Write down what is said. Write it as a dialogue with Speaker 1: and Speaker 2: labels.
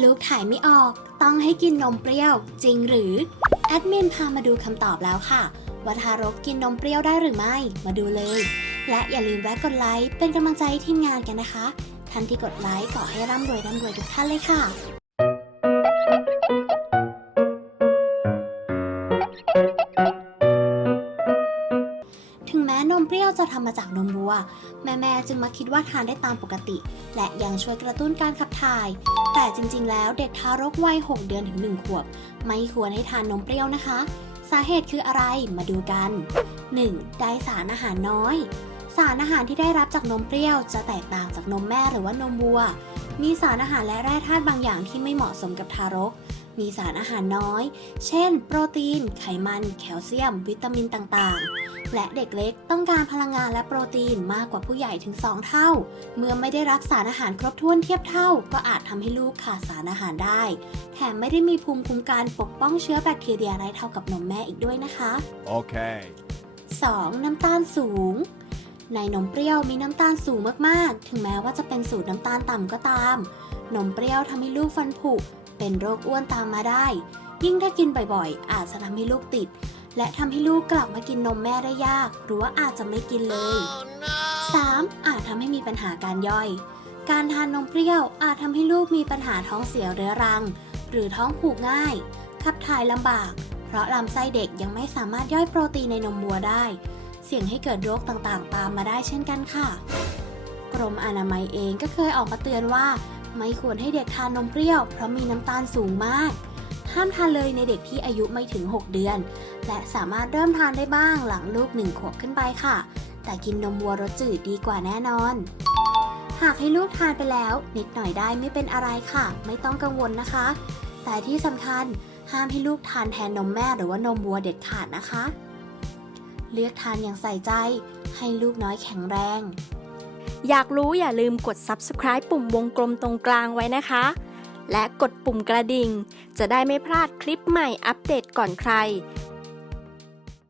Speaker 1: ลูกถ่ายไม่ออก ต้องให้กินนมเปรี้ยว จริงหรือ แอดมินพามาดูคำตอบแล้วค่ะ ว่าทารกกินนมเปรี้ยวได้หรือไม่ มาดูเลย และอย่าลืมแวะกดไลค์เป็นกำลังใจให้ทีมงานกันนะคะ ท่านที่กดไลค์ขอให้ร่ำรวยร่ำรวยทุกท่านเลยค่ะ นมเปรี้ยวจะทำมาจากนมวัว แม่ๆจึงมาคิดว่าทานได้ตามปกติ และยังช่วยกระตุ้นการขับถ่าย แต่จริงๆ แล้วเด็กทารกวัย 6 เดือนถึง 1 ขวบ ไม่ควรให้ทานนมเปรี้ยวนะคะ สาเหตุคืออะไรมาดูกัน 1. ได้สารอาหารน้อย สารอาหารที่ได้รับจากนมเปรี้ยว จะแตกต่างจากนมแม่หรือว่านมวัว มีสารอาหารและแร่ธาตุบางอย่างที่ไม่เหมาะสมกับทารก มีสารอาหารน้อย เช่น โปรตีน ไขมัน แคลเซียม วิตามินต่างๆ และเด็กเล็กต้องการพลังงานและโปรตีนมากกว่าผู้ใหญ่ถึง 2 เท่า เมื่อไม่ได้รับสารอาหารครบถ้วนเทียบเท่า ก็อาจทำให้ลูกขาดสารอาหารได้ แถมไม่ได้มีภูมิคุ้มกันปกป้องเชื้อแบคทีเรียได้เท่ากับนมแม่อีกด้วยนะคะ
Speaker 2: Okay.
Speaker 1: 2. น้ำตาลสูงในนมเปรี้ยวมีน้ำตาลสูงมากๆ ถึงแม้ว่าจะเป็นสูตรน้ำตาลต่ำก็ตาม นมเปรี้ยวทำให้ลูกฟันผุ เป็นโรคอ้วนตามมาได้ ยิ่งถ้ากินบ่อยๆ อาจจะทำให้ลูกติด และทำให้ลูกกลับมากินนมแม่ได้ยาก หรือว่าอาจจะไม่กินเลย 3. อาจทำให้มีปัญหาการย่อย การทานนมเปรี้ยวอาจทำให้ลูกมีปัญหาท้องเสียเรื้อรัง หรือท้องผูกง่าย ขับถ่ายลำบาก เพราะลำไส้เด็กยังไม่สามารถย่อยโปรตีนในนมวัวได้ เสี่ยงให้เกิดโรคต่างๆ ตามมาได้เช่นกันค่ะ กรมอนามัยเองก็เคยออกมาเตือนว่า ไม่ควรให้เด็กทานนมเปรี้ยวเพราะมีน้ำตาลสูงมาก ห้ามทานเลยในเด็กที่อายุไม่ถึง 6 เดือน และสามารถเริ่มทานได้บ้างหลังลูก1ขวบขึ้นไปค่ะ แต่กินนมวัวรสจืดดีกว่าแน่นอน หากให้ลูกทานไปแล้ว นิดหน่อยได้ไม่เป็นอะไรค่ะ ไม่ต้องกังวลนะคะ แต่ที่สำคัญห้ามให้ลูกทานแทนนมแม่หรือว่านมวัวเด็ดขาดนะคะ เลือกทานอย่างใส่ใจ ให้ลูกน้อยแข็งแรง
Speaker 3: อยากรู้อย่าลืมกด subscribe ปุ่มวงกลมตรงกลางไว้นะคะ และกดปุ่มกระดิ่ง จะได้ไม่พลาดคลิปใหม่อัปเดตก่อนใคร